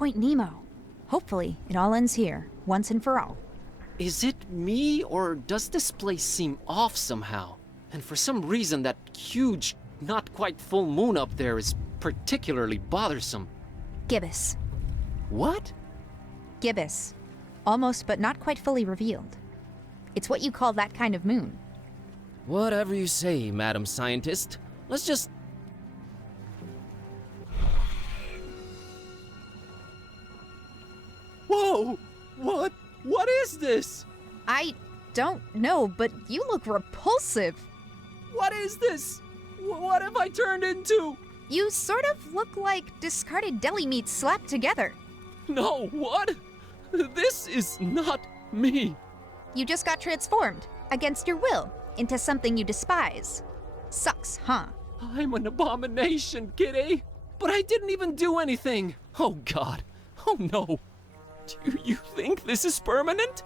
Point Nemo. Hopefully, it all ends here, once and for all. Is it me, or does this place seem off somehow? And for some reason, that huge, not quite full moon up there is particularly bothersome. Gibbous. What? Gibbous. Almost but not quite fully revealed. It's what you call that kind of moon. Whatever you say, Madam Scientist. Let's just... Whoa! What is this? I don't know, but you look repulsive. What is this? What have I turned into? You sort of look like discarded deli meat slapped together. No, what? This is not me. You just got transformed, against your will, into something you despise. Sucks, huh? I'm an abomination, Kitty. But I didn't even do anything. Oh, God. Oh, no. Do you think this is permanent?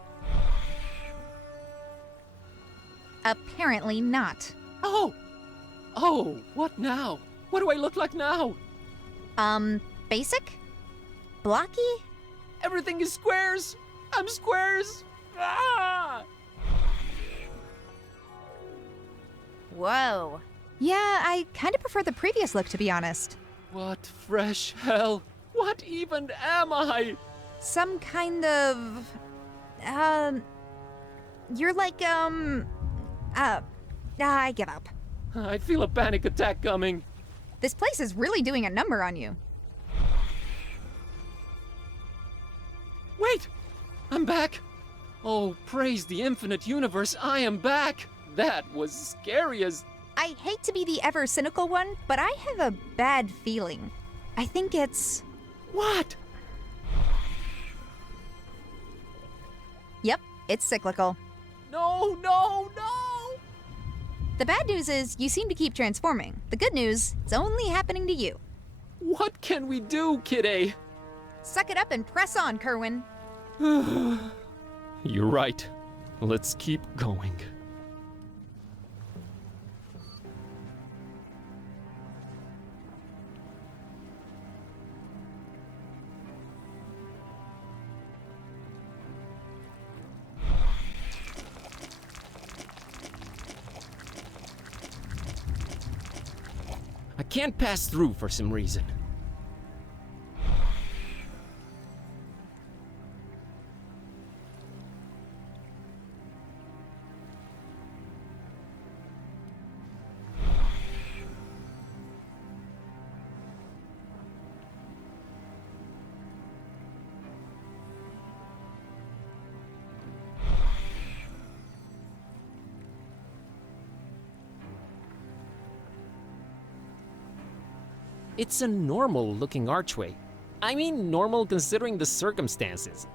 Apparently not. Oh, what now? What do I look like now? Basic? Blocky? Everything is squares. I'm squares. Ah! Whoa. Yeah, I kind of prefer the previous look, to be honest. What fresh hell? What even am I? Some kind of... You're like, I give up. I feel a panic attack coming. This place is really doing a number on you. Wait! I'm back! Oh, praise the infinite universe, I am back! That was scary as... I hate to be the ever cynical one, but I have a bad feeling. I think it's... What? Yep, it's cyclical. No! The bad news is you seem to keep transforming. The good news, it's only happening to you. What can we do, Kidday? Suck it up and press on, Kerwin. You're right. Let's keep going. I can't pass through for some reason. It's a normal-looking archway. I mean, normal considering the circumstances.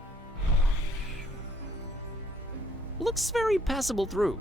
Looks very passable through.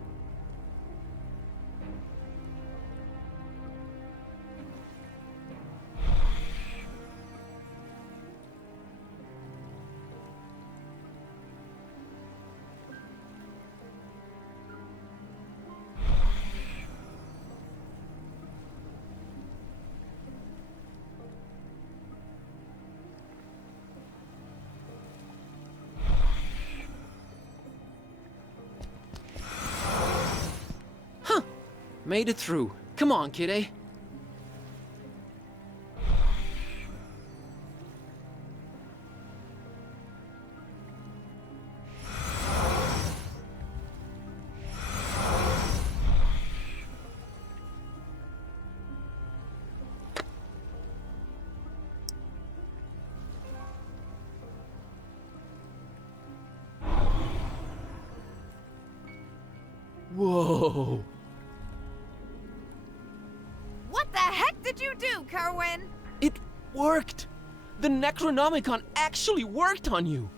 Made it through. Come on, Kidday. Whoa. What the heck did you do, Kerwin? It worked! The Necronomicon actually worked on you!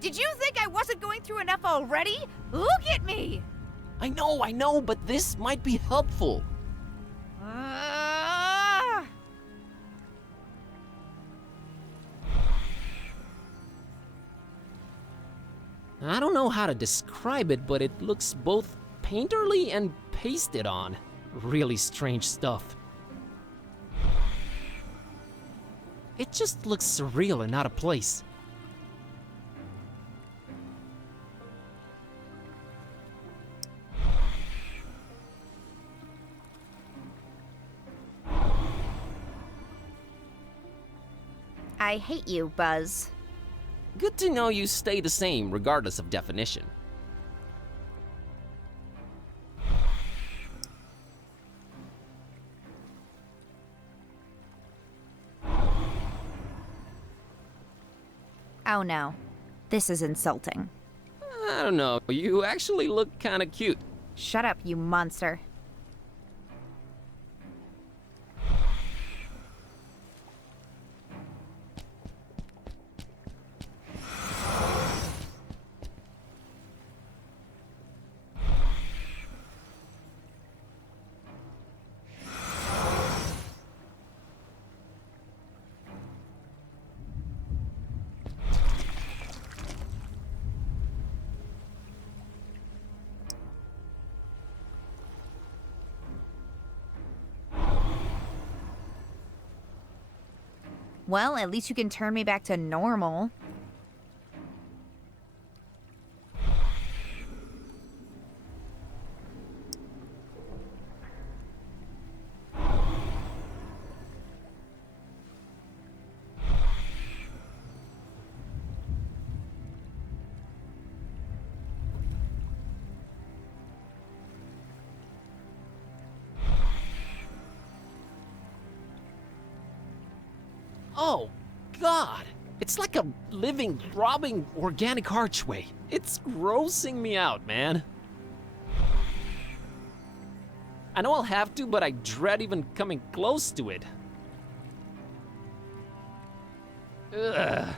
Did you think I wasn't going through enough already? Look at me! I know, but this might be helpful. I don't know how to describe it, but it looks both painterly and pasted on. Really strange stuff. It just looks surreal and out of place. I hate you, Buzz. Good to know you stay the same regardless of definition. Oh no. This is insulting. I don't know, you actually look kinda cute. Shut up, you monster. Well, at least you can turn me back to normal. Oh, God! It's like a living, throbbing, organic archway. It's grossing me out, man. I know I'll have to, but I dread even coming close to it. Ugh.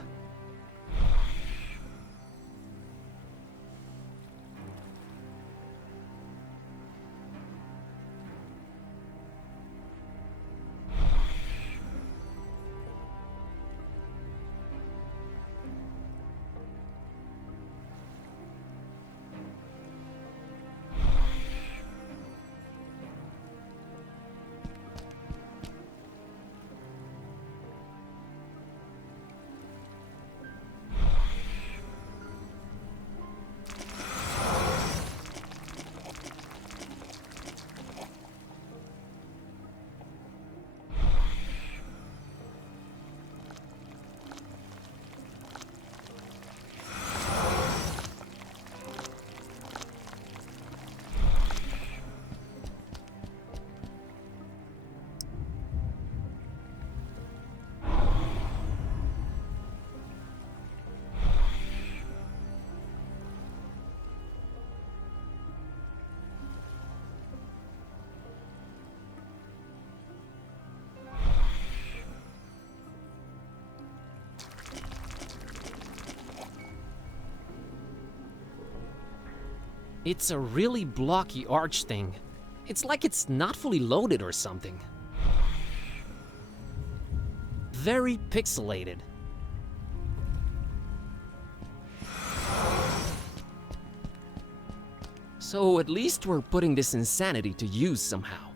It's a really blocky arch thing. It's like it's not fully loaded or something. Very pixelated. So at least we're putting this insanity to use somehow.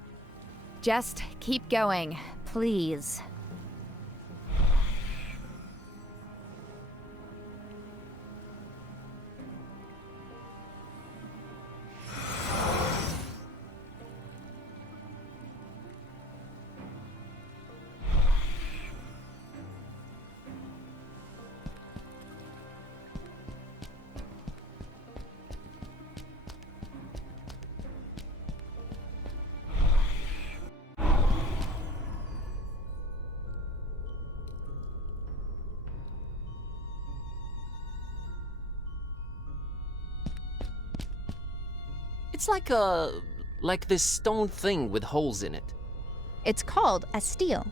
Just keep going, please. It's like this stone thing with holes in it. It's called a stele.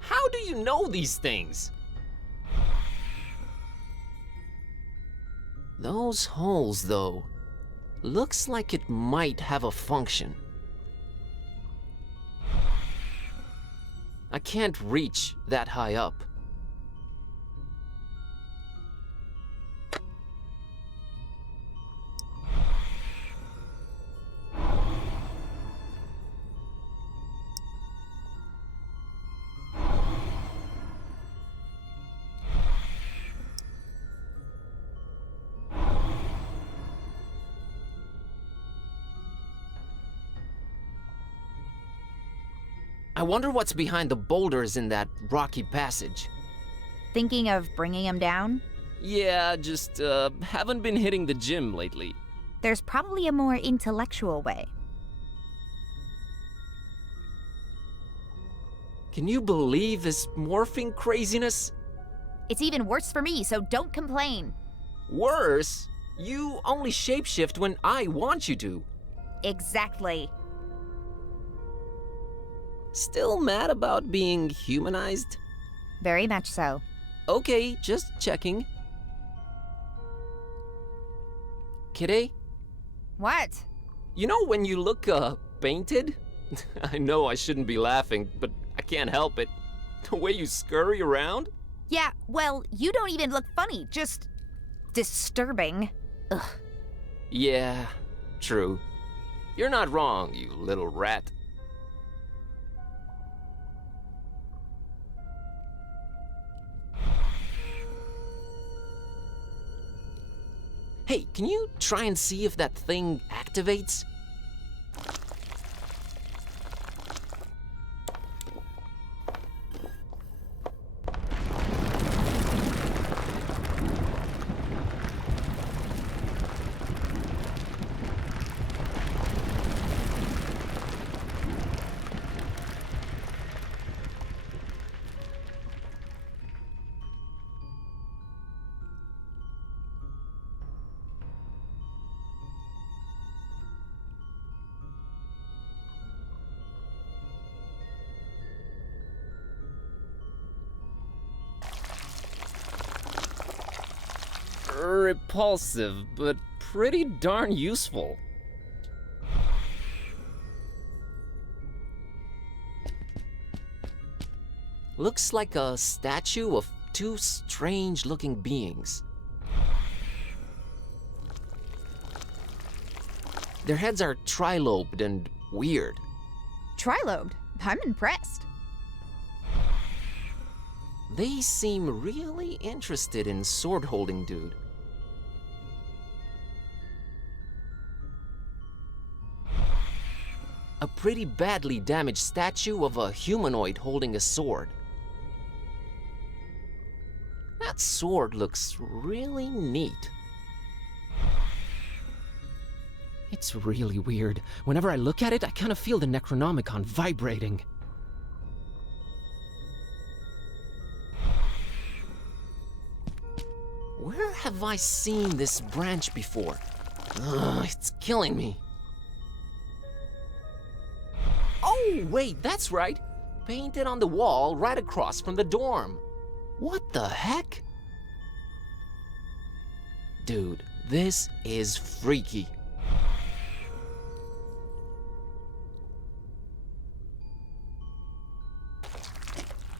How do you know these things? Those holes, though, looks like it might have a function. I can't reach that high up. I wonder what's behind the boulders in that rocky passage. Thinking of bringing him down? Yeah, just, haven't been hitting the gym lately. There's probably a more intellectual way. Can you believe this morphing craziness? It's even worse for me, so don't complain. Worse? You only shapeshift when I want you to. Exactly. Still mad about being humanized? Very much so. Okay, just checking. Kitty? What? You know when you look, painted? I know I shouldn't be laughing, but I can't help it. The way you scurry around? Yeah, well, you don't even look funny, just disturbing. Ugh. Yeah, true. You're not wrong, you little rat. Hey, can you try and see if that thing activates? Repulsive, but pretty darn useful. Looks like a statue of two strange-looking beings. Their heads are trilobed and weird. Trilobed? I'm impressed. They seem really interested in sword-holding dude. A pretty badly damaged statue of a humanoid holding a sword. That sword looks really neat. It's really weird. Whenever I look at it, I kind of feel the Necronomicon vibrating. Where have I seen this branch before? Ugh, it's killing me. Oh, wait, that's right. Painted on the wall right across from the dorm. What the heck? Dude, this is freaky.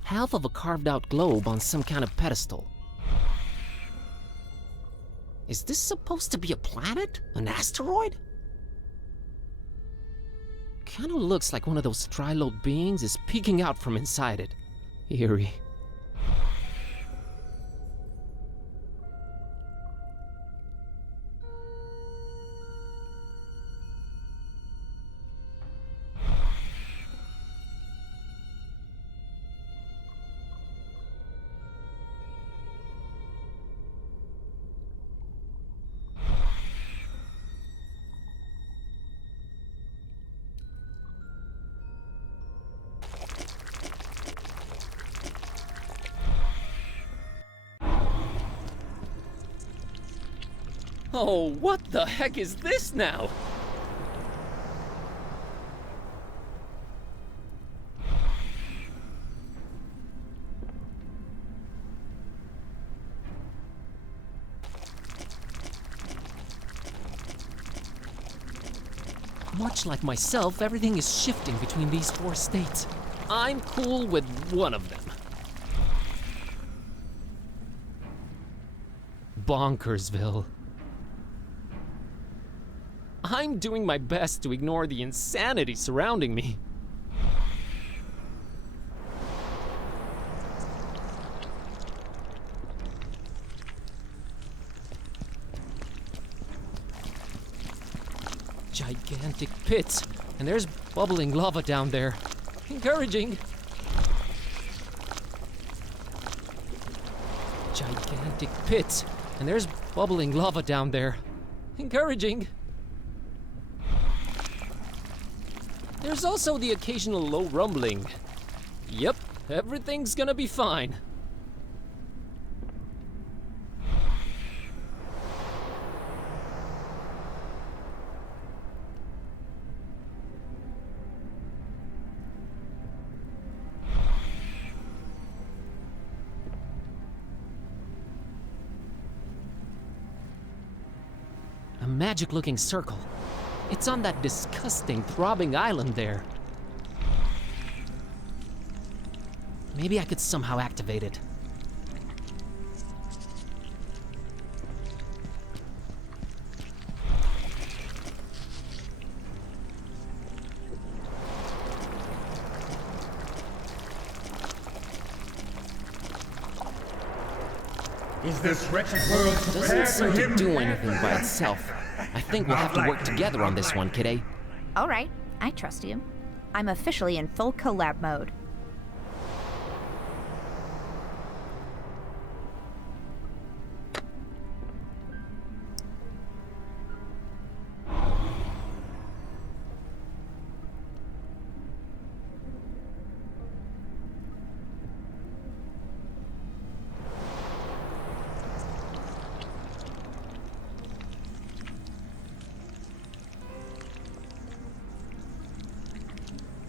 Half of a carved out globe on some kind of pedestal. Is this supposed to be a planet? An asteroid? Kinda looks like one of those trilobe beings is peeking out from inside it. Eerie. Oh, what the heck is this now? Much like myself, everything is shifting between these four states. I'm cool with one of them. Bonkersville. I'm doing my best to ignore the insanity surrounding me. Gigantic pits, and there's bubbling lava down there. Encouraging. Gigantic pits, and there's bubbling lava down there. Encouraging. There's also the occasional low rumbling. Yep, everything's gonna be fine. A magic-looking circle. It's on that disgusting, throbbing island there. Maybe I could somehow activate it. Is this wretched world Doesn't prepared for seem to him? do anything by itself. I think we'll have to work together on this one, kiddo. All right, I trust you. I'm officially in full collab mode.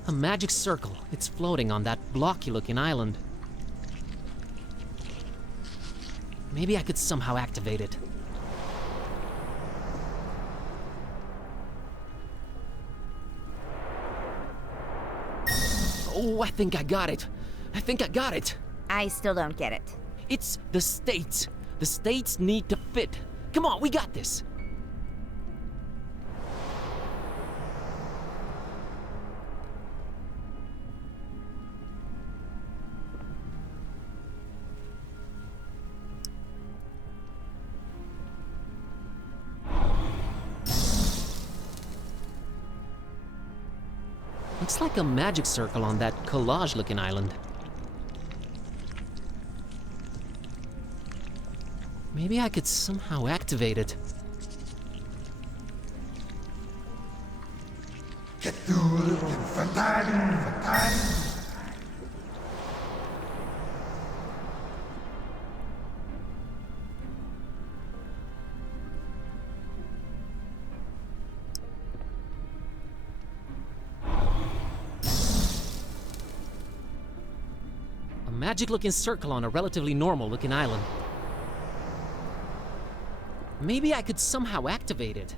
A magic circle. It's floating on that blocky-looking island. Maybe I could somehow activate it. Oh, I think I got it. I think I got it. I still don't get it. It's the states. The states need to fit. Come on, we got this. Looks like a magic circle on that collage-looking island. Maybe I could somehow activate it. Cthulhu, Fatal. A magic-looking circle on a relatively normal-looking island. Maybe I could somehow activate it.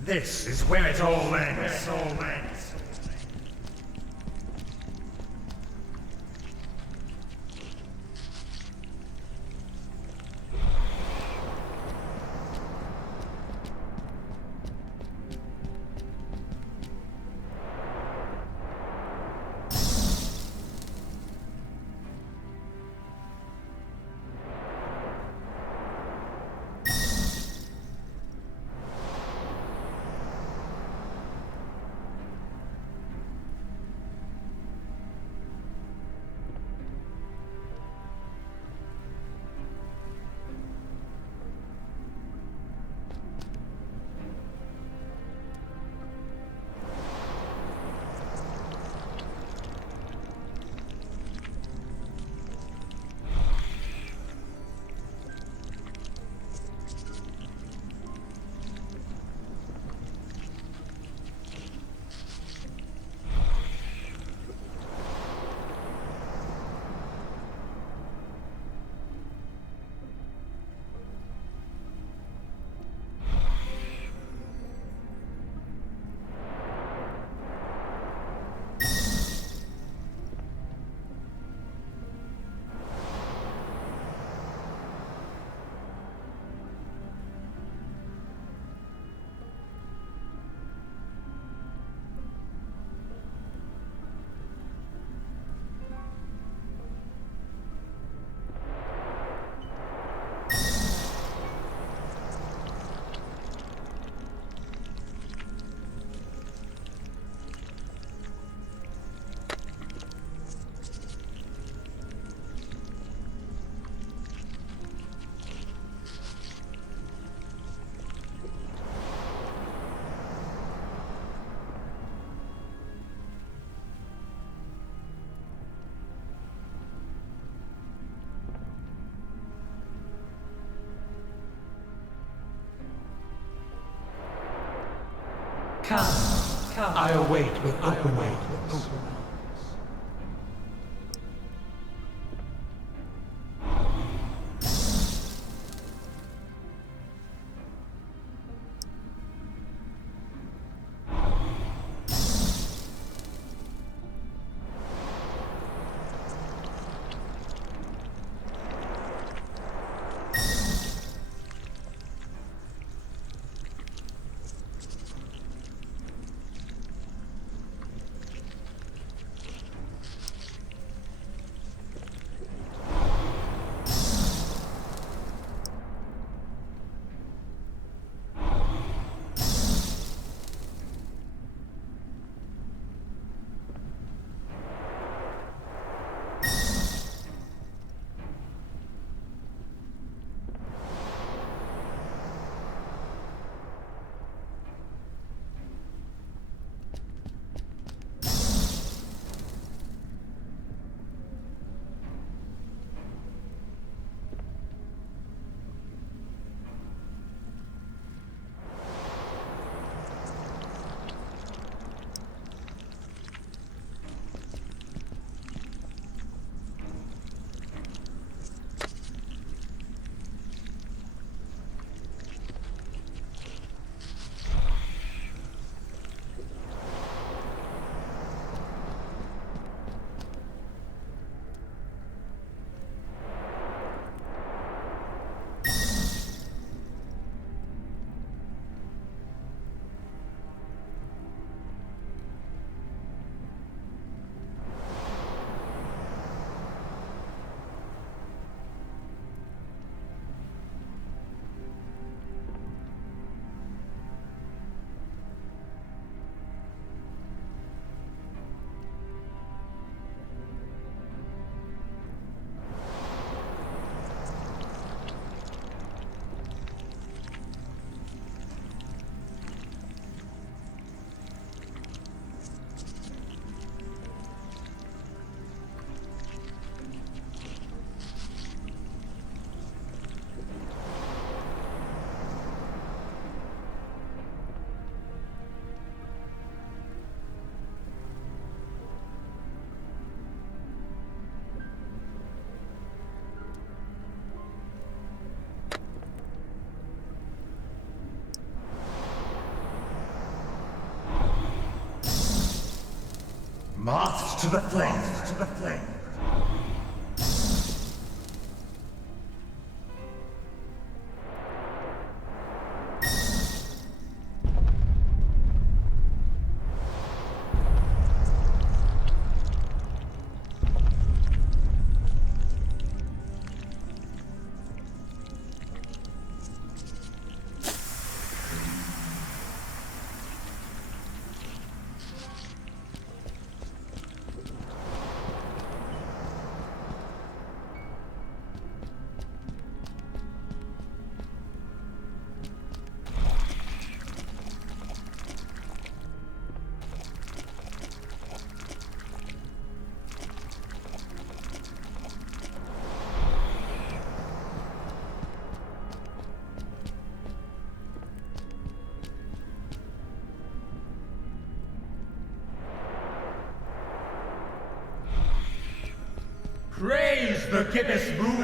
This is where it all ends. Come. I await with open arms. Moths to the flame. Praise the Gibbous moon!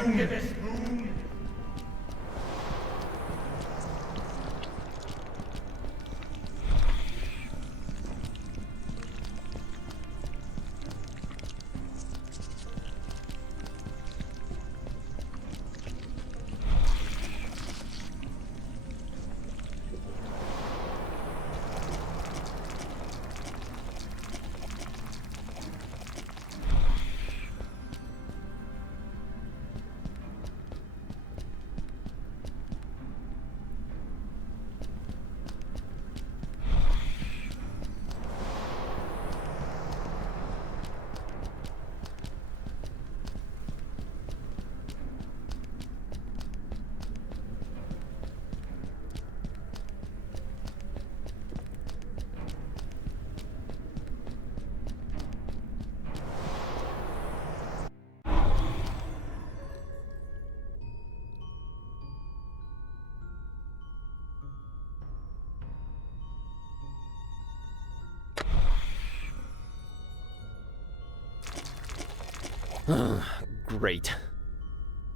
Great.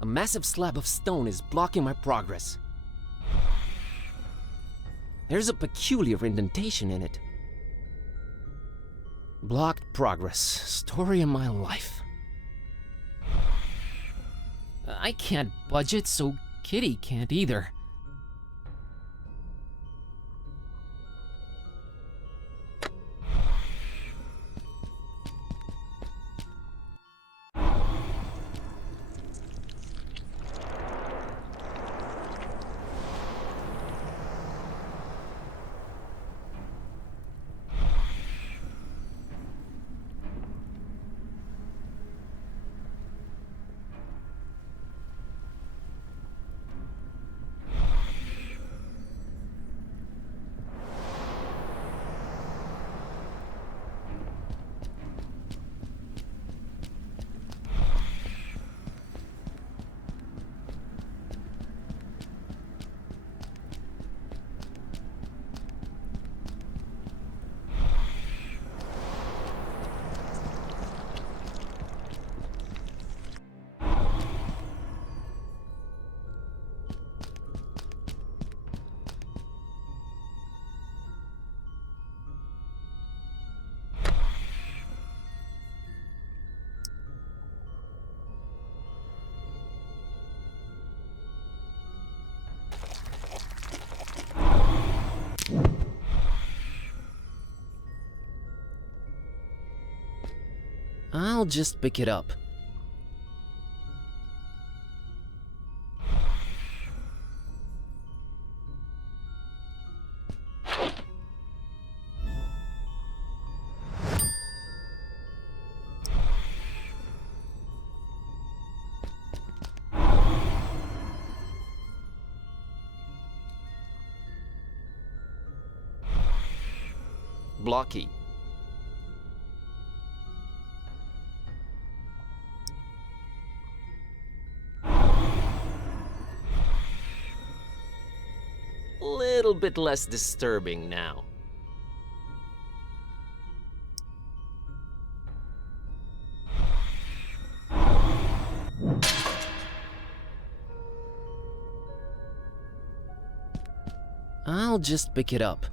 A massive slab of stone is blocking my progress. There's a peculiar indentation in it. Blocked progress. Story of my life. I can't budge it, so Kitty can't either. I'll just pick it up. Blocky. Little bit less disturbing now. I'll just pick it up.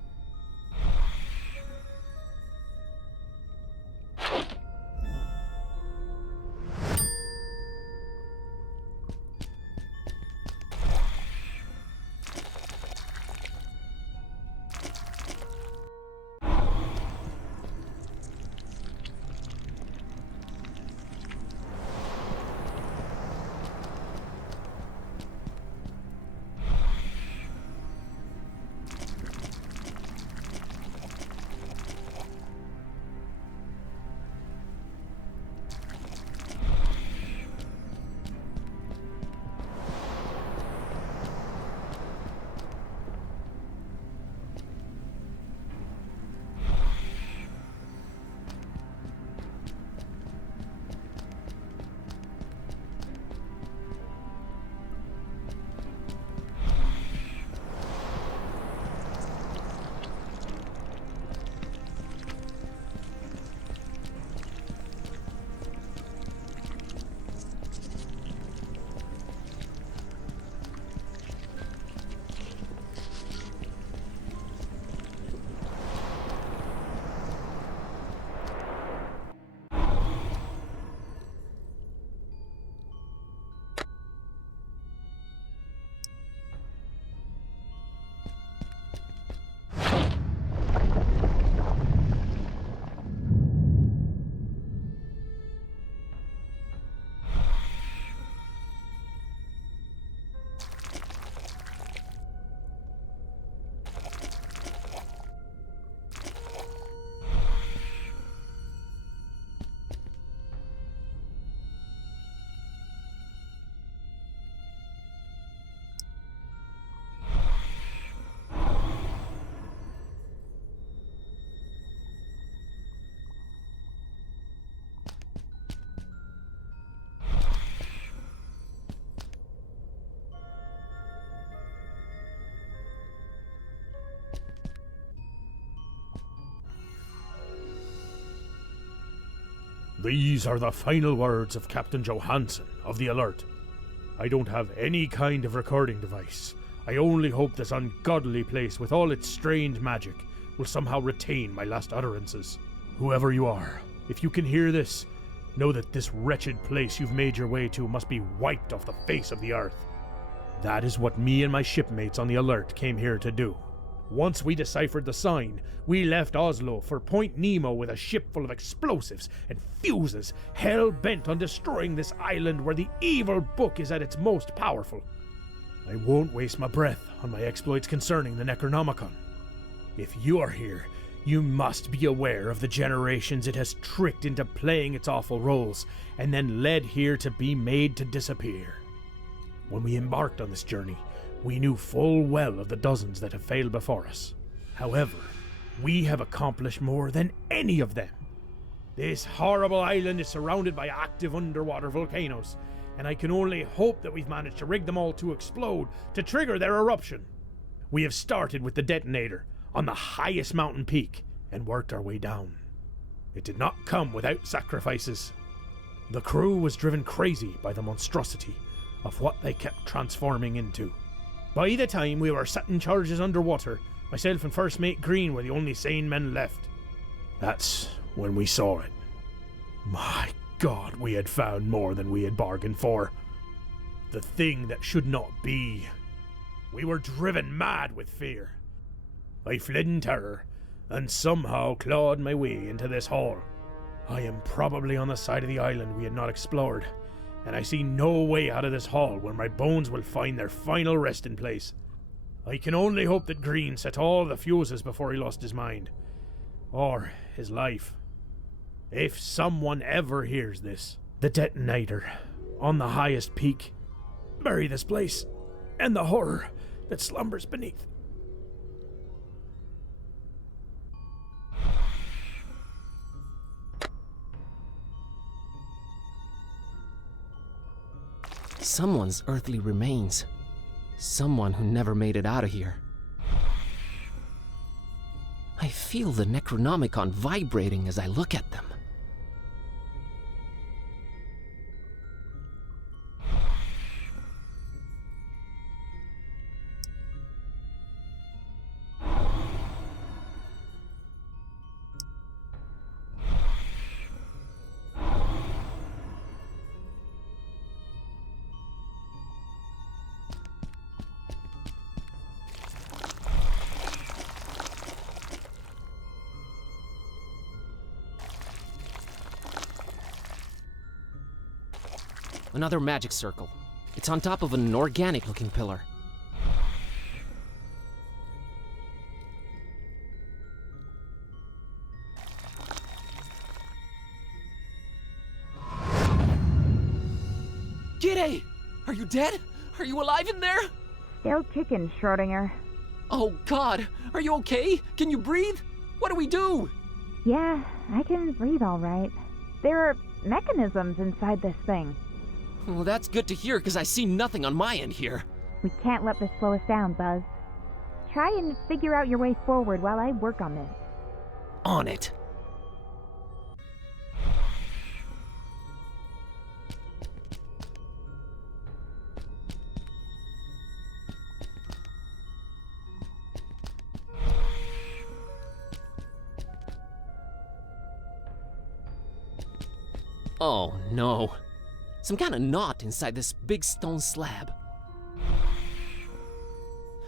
These are the final words of Captain Johansson of the Alert. I don't have any kind of recording device. I only hope this ungodly place with all its strange magic will somehow retain my last utterances. Whoever you are, if you can hear this, know that this wretched place you've made your way to must be wiped off the face of the earth. That is what me and my shipmates on the Alert came here to do. Once we deciphered the sign, we left Oslo for Point Nemo with a ship full of explosives and fuses, hell-bent on destroying this island where the evil book is at its most powerful. I won't waste my breath on my exploits concerning the Necronomicon. If you are here, you must be aware of the generations it has tricked into playing its awful roles, and then led here to be made to disappear. When we embarked on this journey, we knew full well of the dozens that have failed before us. However, we have accomplished more than any of them. This horrible island is surrounded by active underwater volcanoes, and I can only hope that we've managed to rig them all to explode to trigger their eruption. We have started with the detonator on the highest mountain peak and worked our way down. It did not come without sacrifices. The crew was driven crazy by the monstrosity of what they kept transforming into. By the time we were setting charges underwater, myself and First Mate Green were the only sane men left. That's when we saw it. My God, we had found more than we had bargained for. The thing that should not be. We were driven mad with fear. I fled in terror, and somehow clawed my way into this hall. I am probably on the side of the island we had not explored, and I see no way out of this hall where my bones will find their final resting place. I can only hope that Green set all the fuses before he lost his mind. Or his life. If someone ever hears this, the detonator, on the highest peak, bury this place, and the horror that slumbers beneath. Someone's earthly remains. Someone who never made it out of here. I feel the Necronomicon vibrating as I look at them. Another magic circle. It's on top of an organic-looking pillar. G'day! Are you dead? Are you alive in there? Still kicking, Schrodinger. Oh God! Are you okay? Can you breathe? What do we do? Yeah, I can breathe all right. There are mechanisms inside this thing. Well, that's good to hear, because I see nothing on my end here. We can't let this slow us down, Buzz. Try and figure out your way forward while I work on this. On it. Oh no. Some kind of knot inside this big stone slab.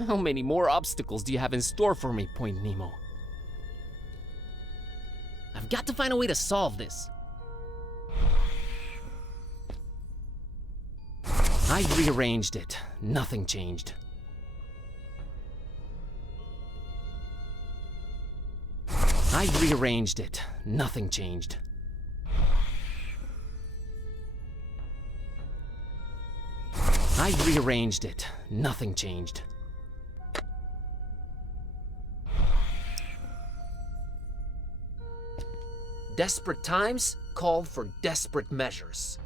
How many more obstacles do you have in store for me, Point Nemo? I've got to find a way to solve this. I rearranged it. Nothing changed. I rearranged it. Nothing changed. I rearranged it. Nothing changed. Desperate times called for desperate measures.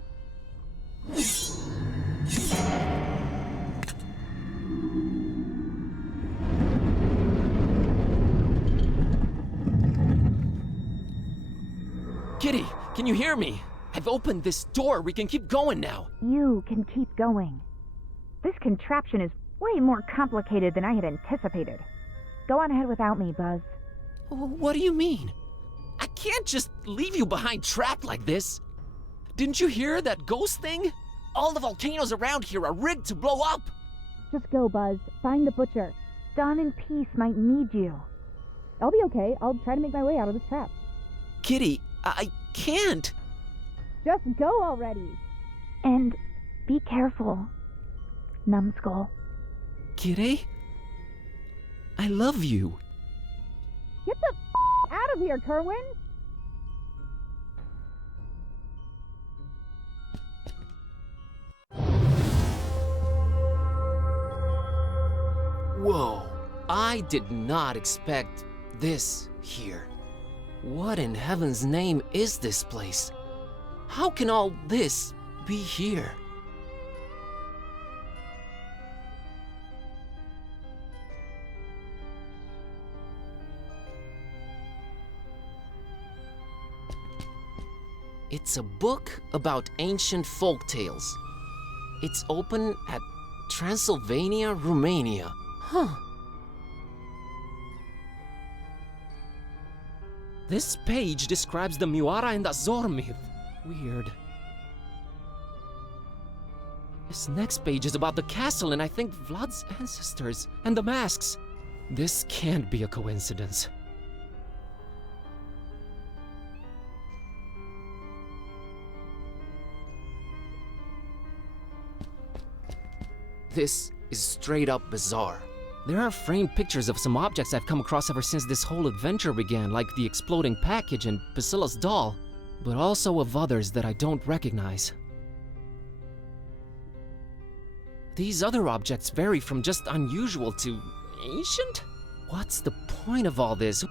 Kitty, can you hear me? I've opened this door. We can keep going now. You can keep going. This contraption is way more complicated than I had anticipated. Go on ahead without me, Buzz. What do you mean? I can't just leave you behind trapped like this. Didn't you hear that ghost thing? All the volcanoes around here are rigged to blow up. Just go, Buzz. Find the butcher. Dawn and Peace might need you. I'll be okay. I'll try to make my way out of this trap. Kitty, I can't. Just go already. And be careful, Numbskull. Kitty? I love you. Get the out of here, Kerwin! Whoa, I did not expect this here. What in heaven's name is this place? How can all this be here? It's a book about ancient folk tales. It's open at Transylvania, Romania. Huh. This page describes the Muara and Azor myth. Weird. This next page is about the castle and I think Vlad's ancestors and the masks. This can't be a coincidence. This is straight up bizarre. There are framed pictures of some objects I've come across ever since this whole adventure began, like the exploding package and Priscilla's doll, but also of others that I don't recognize. These other objects vary from just unusual to ancient? What's the point of all this?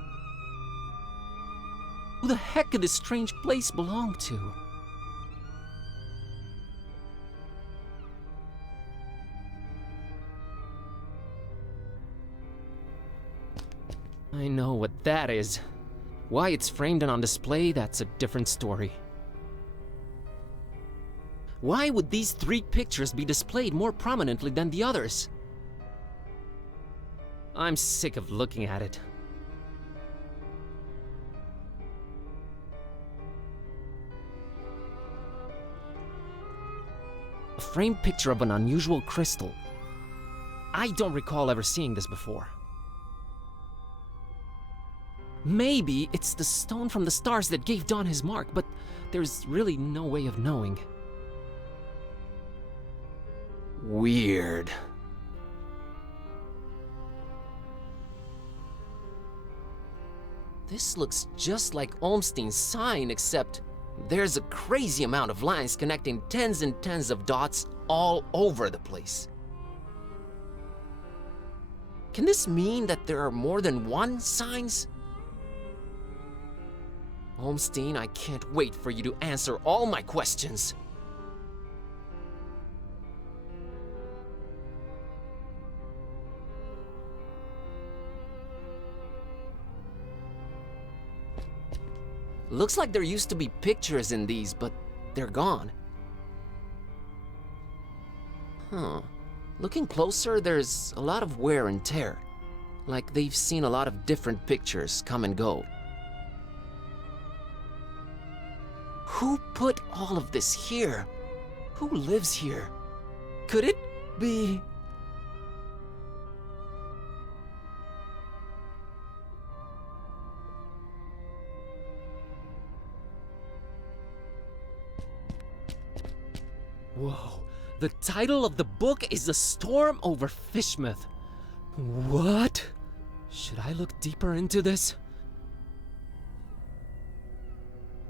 Who the heck could this strange place belong to? I know what that is. Why it's framed and on display, that's a different story. Why would these 3 pictures be displayed more prominently than the others? I'm sick of looking at it. A framed picture of an unusual crystal. I don't recall ever seeing this before. Maybe it's the stone from the stars that gave Dawn his mark, but there's really no way of knowing. Weird. This looks just like Olmstein's sign, except there's a crazy amount of lines connecting tens and tens of dots all over the place. Can this mean that there are more than one signs? Olmstein, I can't wait for you to answer all my questions. Looks like there used to be pictures in these, but they're gone. Huh. Looking closer, there's a lot of wear and tear. Like they've seen a lot of different pictures come and go. Who put all of this here? Who lives here? Could it be... Whoa, the title of the book is A Storm Over Fishmouth. What? Should I look deeper into this?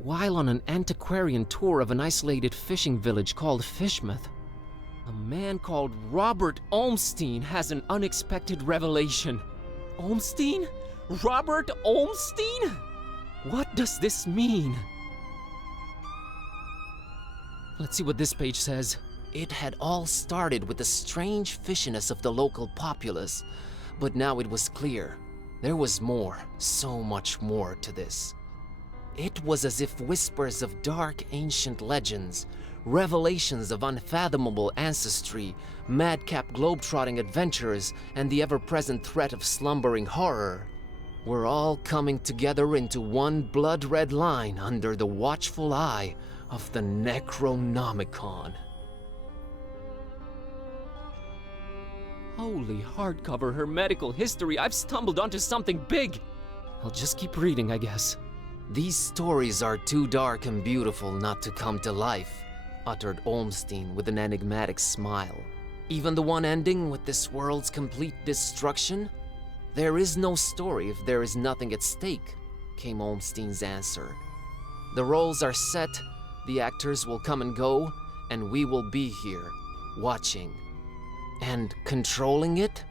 While on an antiquarian tour of an isolated fishing village called Fishmouth, a man called Robert Olmstein has an unexpected revelation. Olmstein? Robert Olmstein? What does this mean? Let's see what this page says. It had all started with the strange fishiness of the local populace, but now it was clear. There was more, so much more to this. It was as if whispers of dark ancient legends, revelations of unfathomable ancestry, madcap globetrotting adventures, and the ever-present threat of slumbering horror were all coming together into one blood-red line under the watchful eye of the Necronomicon. Holy hardcover hermetical history, I've stumbled onto something big! I'll just keep reading, I guess. These stories are too dark and beautiful not to come to life, uttered Olmstein with an enigmatic smile. Even the one ending with this world's complete destruction? There is no story if there is nothing at stake, came Olmstein's answer. The roles are set, the actors will come and go, and we will be here, watching. And controlling it?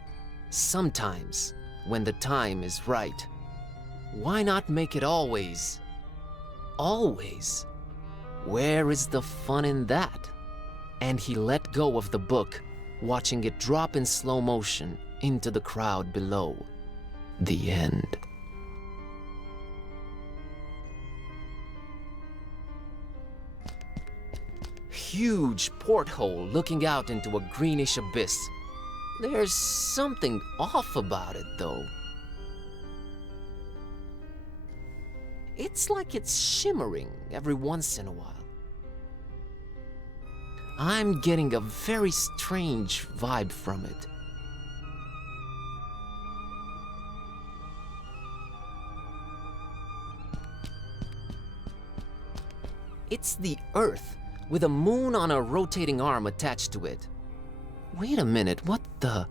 Sometimes, when the time is right. Why not make it always? Always? Where is the fun in that? And he let go of the book, watching it drop in slow motion into the crowd below. The end. Huge porthole looking out into a greenish abyss. There's something off about it, though. It's like it's shimmering every once in a while. I'm getting a very strange vibe from it. It's the Earth, with a moon on a rotating arm attached to it. Wait a minute, what the?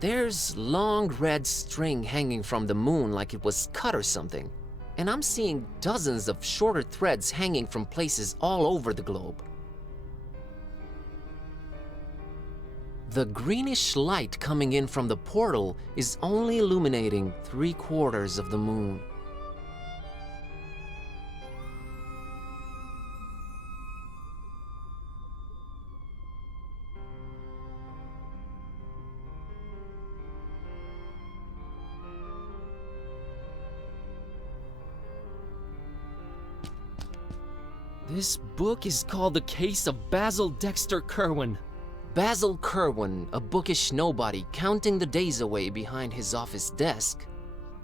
There's long red string hanging from the moon like it was cut or something, and I'm seeing dozens of shorter threads hanging from places all over the globe. The greenish light coming in from the portal is only illuminating 3/4 of the moon. This book is called The Case of Basil Dexter Kerwin. Basil Kerwin, a bookish nobody counting the days away behind his office desk,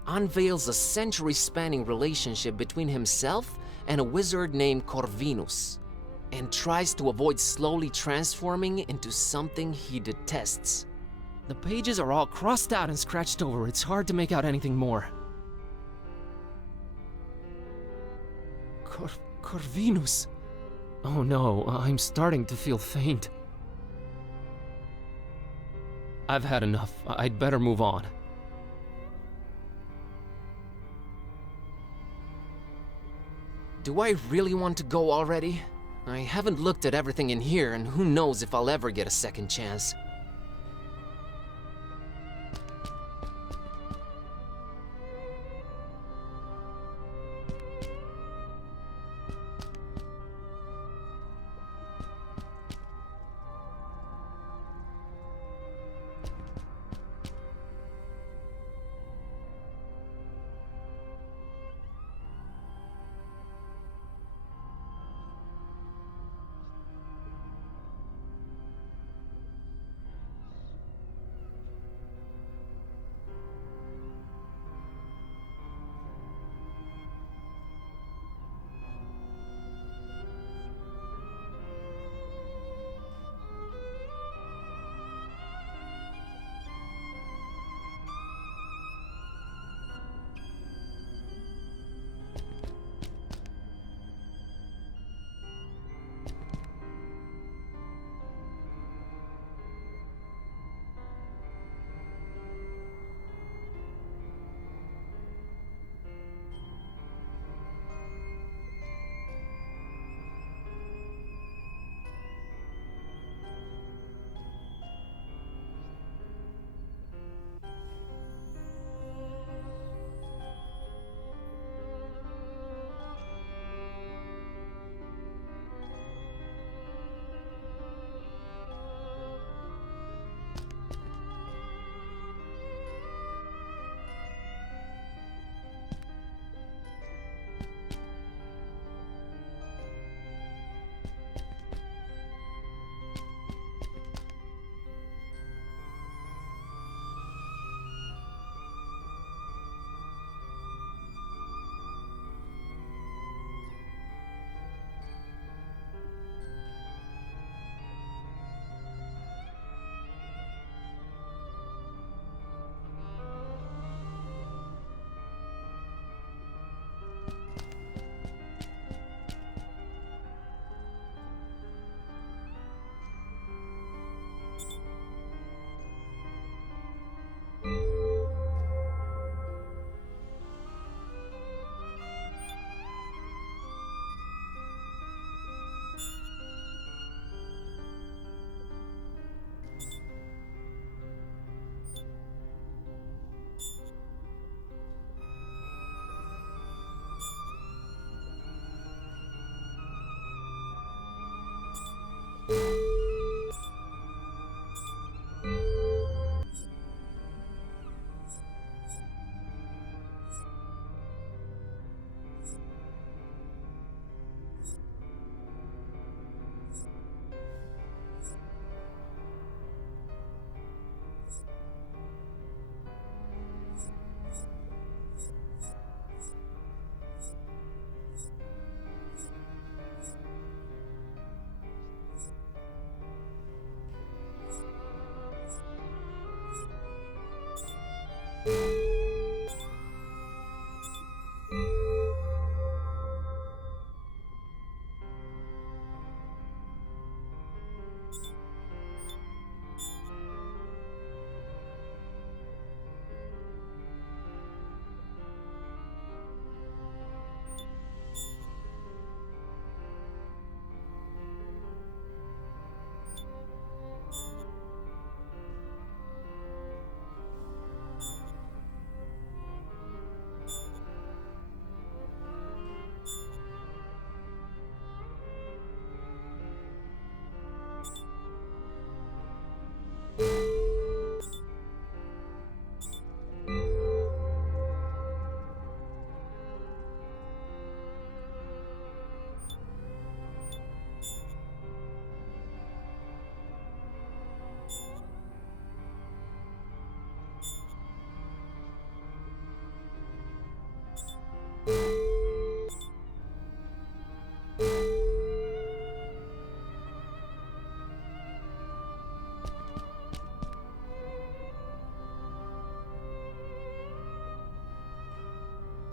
unveils a century-spanning relationship between himself and a wizard named Corvinus, and tries to avoid slowly transforming into something he detests. The pages are all crossed out and scratched over. It's hard to make out anything more. Corvinus. Oh no, I'm starting to feel faint. I've had enough. I'd better move on. Do I really want to go already? I haven't looked at everything in here, and who knows if I'll ever get a second chance.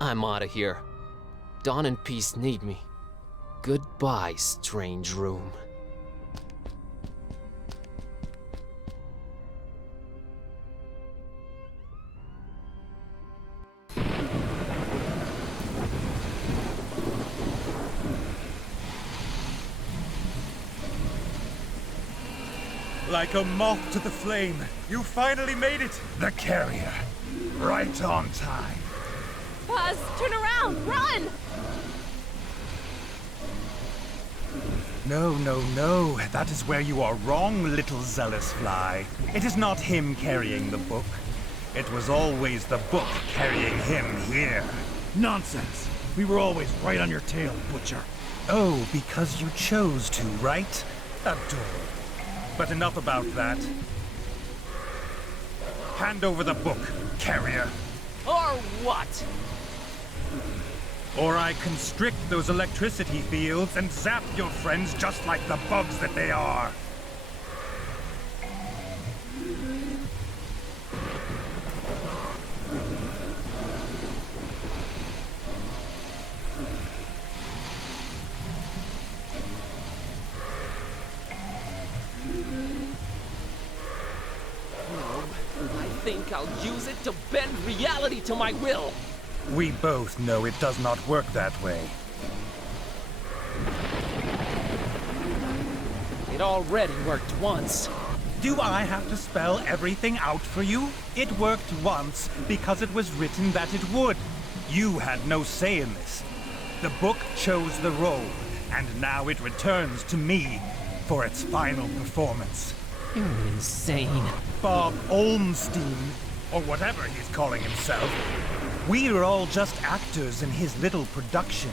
I'm out of here. Dawn and Peace need me. Goodbye, strange room. Like a moth to the flame, you finally made it! The carrier. Right on time. Buzz, turn around! Run! No, no, no. That is where you are wrong, little zealous fly. It is not him carrying the book. It was always the book carrying him here. Nonsense! We were always right on your tail, Butcher. Oh, because you chose to, right? Adorable. But enough about that. Hand over the book, carrier. Or what? Or I constrict those electricity fields and zap your friends just like the bugs that they are. I think I'll use it to bend reality to my will. We both know it does not work that way. It already worked once. Do I have to spell everything out for you? It worked once because it was written that it would. You had no say in this. The book chose the role, and now it returns to me for its final performance. You're insane. Bob Olmstein, or whatever he's calling himself. We're all just actors in his little production.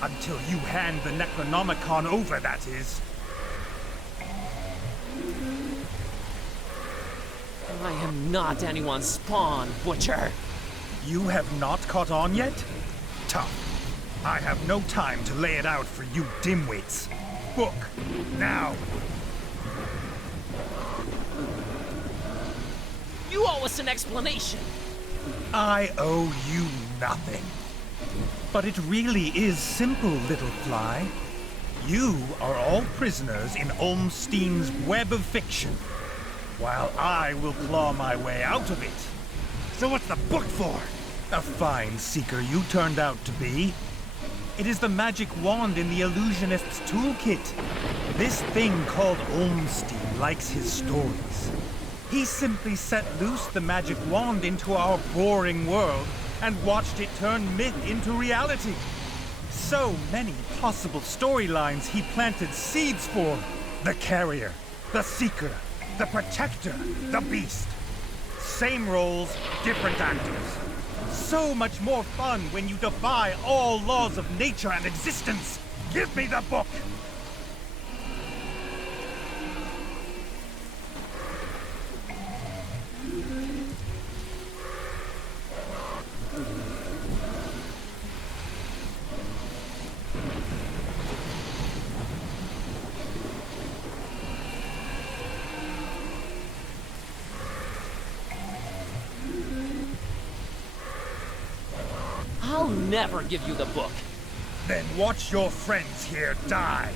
Until you hand the Necronomicon over, that is. I am not anyone's spawn, Butcher. You have not caught on yet? Tough. I have no time to lay it out for you dimwits. Book, now. You owe us an explanation. I owe you nothing. But it really is simple, little fly. You are all prisoners in Olmstein's web of fiction, while I will claw my way out of it. So what's the book for? A fine seeker you turned out to be. It is the magic wand in the illusionist's toolkit. This thing called Olmstein likes his stories. He simply set loose the magic wand into our boring world and watched it turn myth into reality. So many possible storylines he planted seeds for. The carrier, the seeker, the protector, the beast. Same roles, different actors. So much more fun when you defy all laws of nature and existence. Give me the book! I'll never give you the book. Then watch your friends here die.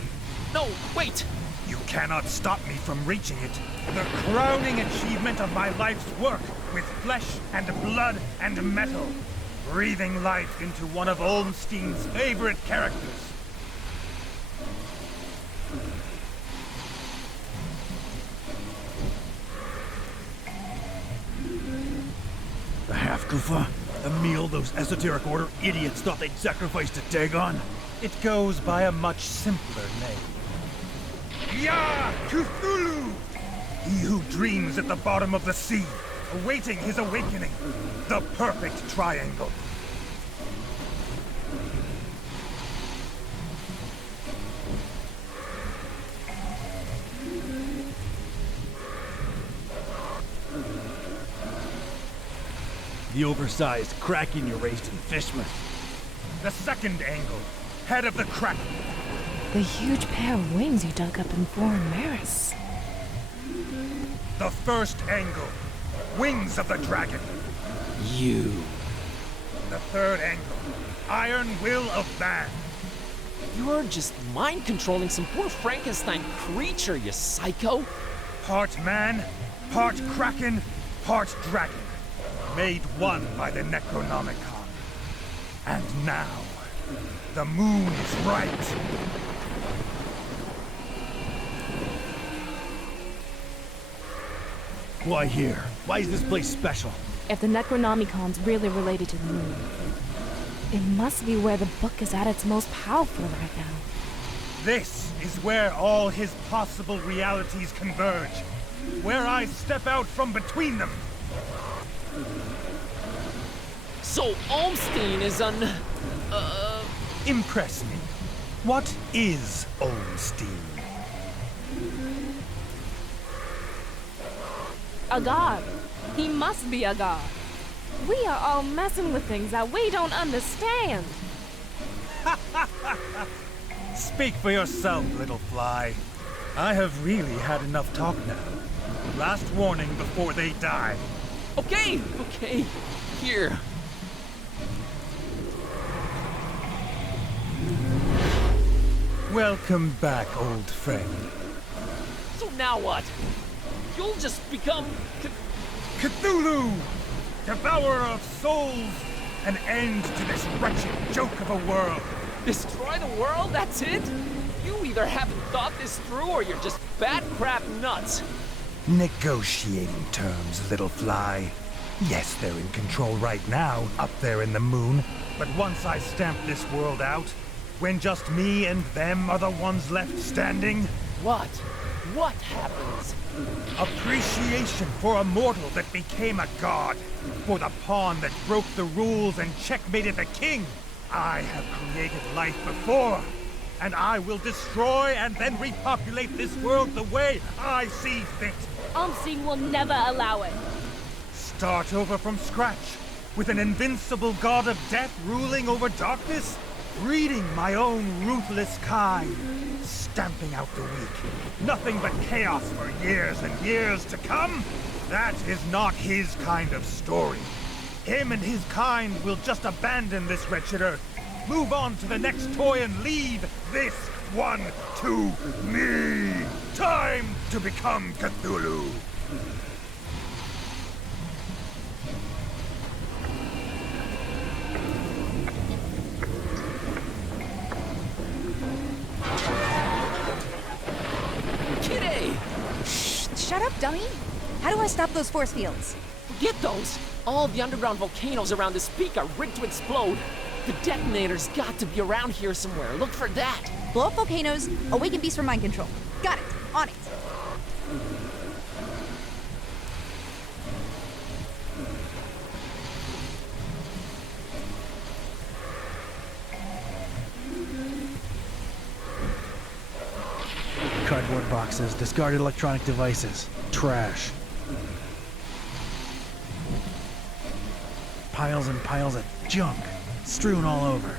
No, wait! You cannot stop me from reaching it. The crowning achievement of my life's work, with flesh and blood and metal. Breathing life into one of Olmstein's favorite characters. The half-goofa? The meal those esoteric order idiots thought they'd sacrifice to Dagon? It goes by a much simpler name. Ya Cthulhu! He who dreams at the bottom of the sea, awaiting his awakening. The perfect triangle. The oversized kraken you raised in Fishmouth. The second angle, head of the Kraken. The huge pair of wings you dug up in foreign Maris. The first angle, wings of the dragon. You. The third angle, iron will of man. You're just mind-controlling some poor Frankenstein creature, you psycho. Part man, part kraken, part dragon. Made one by the Necronomicon. And now, the moon is right. Why here? Why is this place special? If the Necronomicon's really related to the moon, it must be where the book is at its most powerful right now. This is where all his possible realities converge. Where I step out from between them. So Olmstein is Impress me. What is Olmstein? A god. He must be a god. We are all messing with things that we don't understand. Speak for yourself, little fly. I have really had enough talk now. Last warning before they die. Okay. Here. Welcome back, old friend. So now what? You'll just become... Cthulhu! Devourer of souls! An end to this wretched joke of a world! Destroy the world, that's it? You either haven't thought this through or you're just bad crap nuts. Negotiating terms, little fly. Yes, they're in control right now, up there in the moon. But once I stamp this world out, when just me and them are the ones left standing... What? What happens? Appreciation for a mortal that became a god. For the pawn that broke the rules and checkmated the king. I have created life before. And I will destroy and then repopulate this world the way I see fit. Olmstein will never allow it. Start over from scratch, with an invincible god of death ruling over darkness? Breeding my own ruthless kind, stamping out the weak. Nothing but chaos for years and years to come? That is not his kind of story. Him and his kind will just abandon this wretched earth, move on to the next toy and leave this one to me. Time to become Cthulhu. Kitty! Shut up, dummy! How do I stop those force fields? Forget those! All the underground volcanoes around this peak are rigged to explode. The detonator's got to be around here somewhere. Look for that. Blow up volcanoes, awaken beasts from mind control. Got it. On it. Cardboard boxes, discarded electronic devices, trash. Piles and piles of junk strewn all over.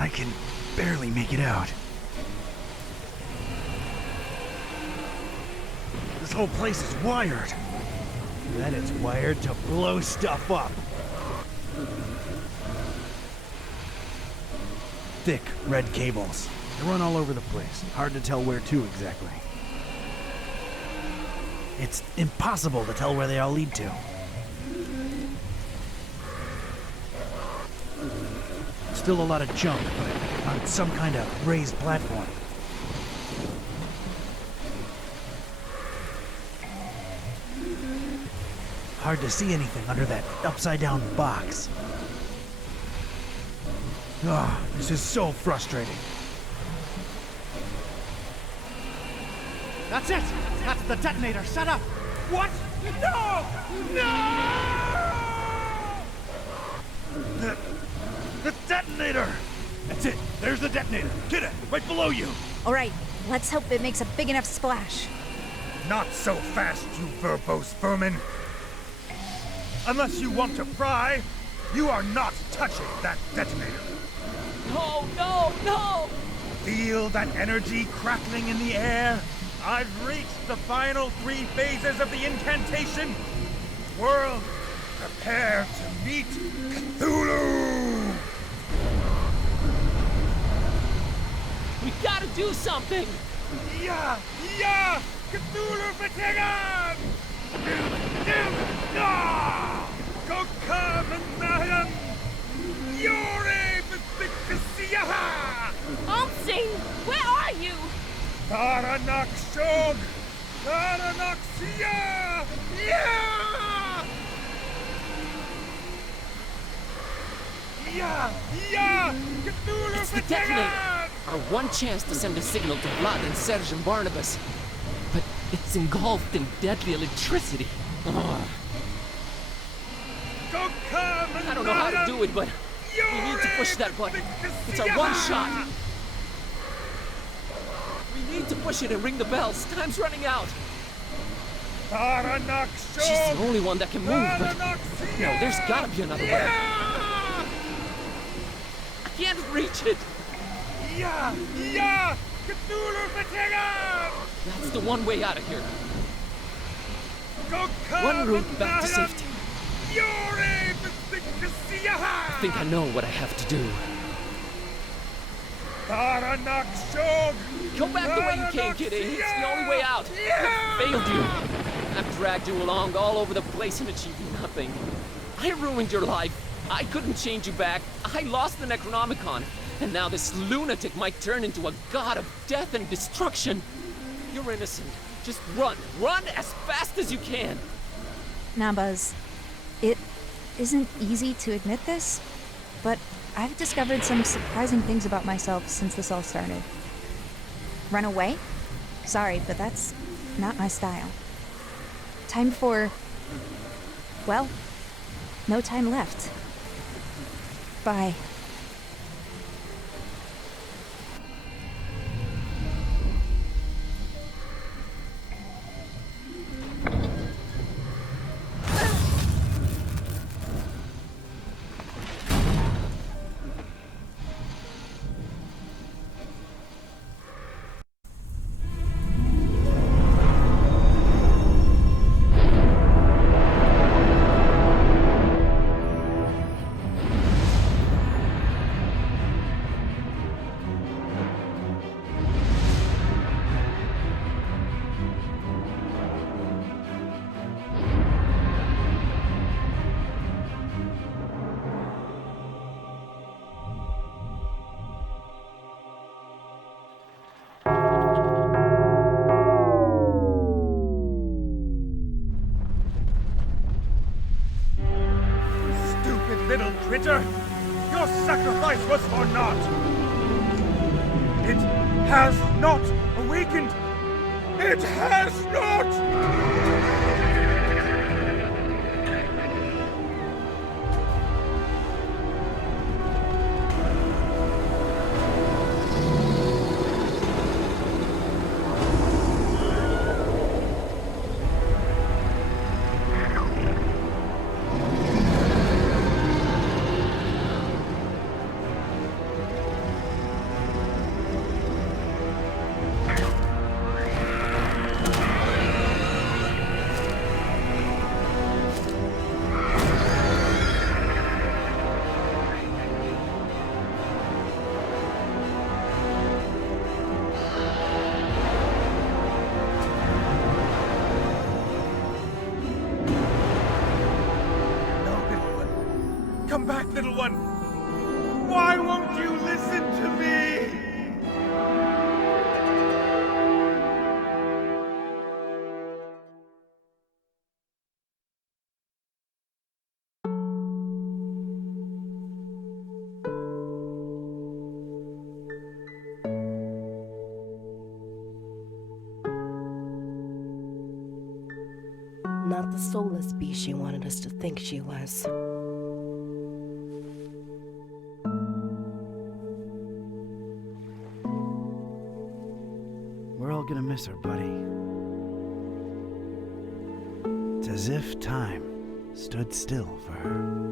I can barely make it out. This whole place is wired. Then it's wired to blow stuff up. Thick red cables. They run all over the place. Hard to tell where to exactly. It's impossible to tell where they all lead to. Still a lot of junk, but on some kind of raised platform. Hard to see anything under that upside-down box. Ah, this is so frustrating. That's it! That's the detonator! Shut up! What? No! No! The detonator! That's it! There's the detonator! Get it! Right below you! All right, let's hope it makes a big enough splash. Not so fast, you verbose vermin. Unless you want to fry, you are not touching that detonator. No, no, no! Feel that energy crackling in the air? I've reached the final 3 phases of the incantation. World, prepare to meet Cthulhu! We gotta do something! Yeah! Cthulhu Fatigan! Go come and madam! Yore Bithikasiyaha! Omsing, where are you? Taranak Shog! Taranak Siya! Yeah! Cthulhu It's the detonator! Fatigan! Our one chance to send a signal to Vlad and Serge and Barnabas. But it's engulfed in deadly electricity. Ugh. Go come and I don't know how to do it, but we need to push that button. It's our one shot. We need to push it and ring the bells. Time's running out. Taranak She's Shog! the only one that can move, but no, there's gotta be another way. I can't reach it. Cthulhu Fatigan! That's the one way out of here. Go come One route and back to madam! safety. Yore Bithikasiyaha! I think I know what I have to do. Taranak Shog! Go back the way you came, Kitty. It's the only way out. I failed you. I've dragged you along all over the place and achieved nothing. I ruined your life. I couldn't change you back. I lost the Necronomicon. And now this lunatic might turn into a god of death and destruction. You're innocent. Just run. Run as fast as you can. Nah, Buzz. It isn't easy to admit this, but I've discovered some surprising things about myself since this all started. Run away? Sorry, but that's not my style. Time for... well, no time left. Bye. sacrifice was for naught. It has not awakened. It has not! Come back, little one! Why won't you listen to me? Not the soulless beast she wanted us to think she was. We're all gonna miss her, buddy. It's as if time stood still for her.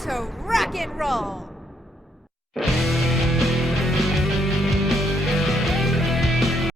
To rock and roll!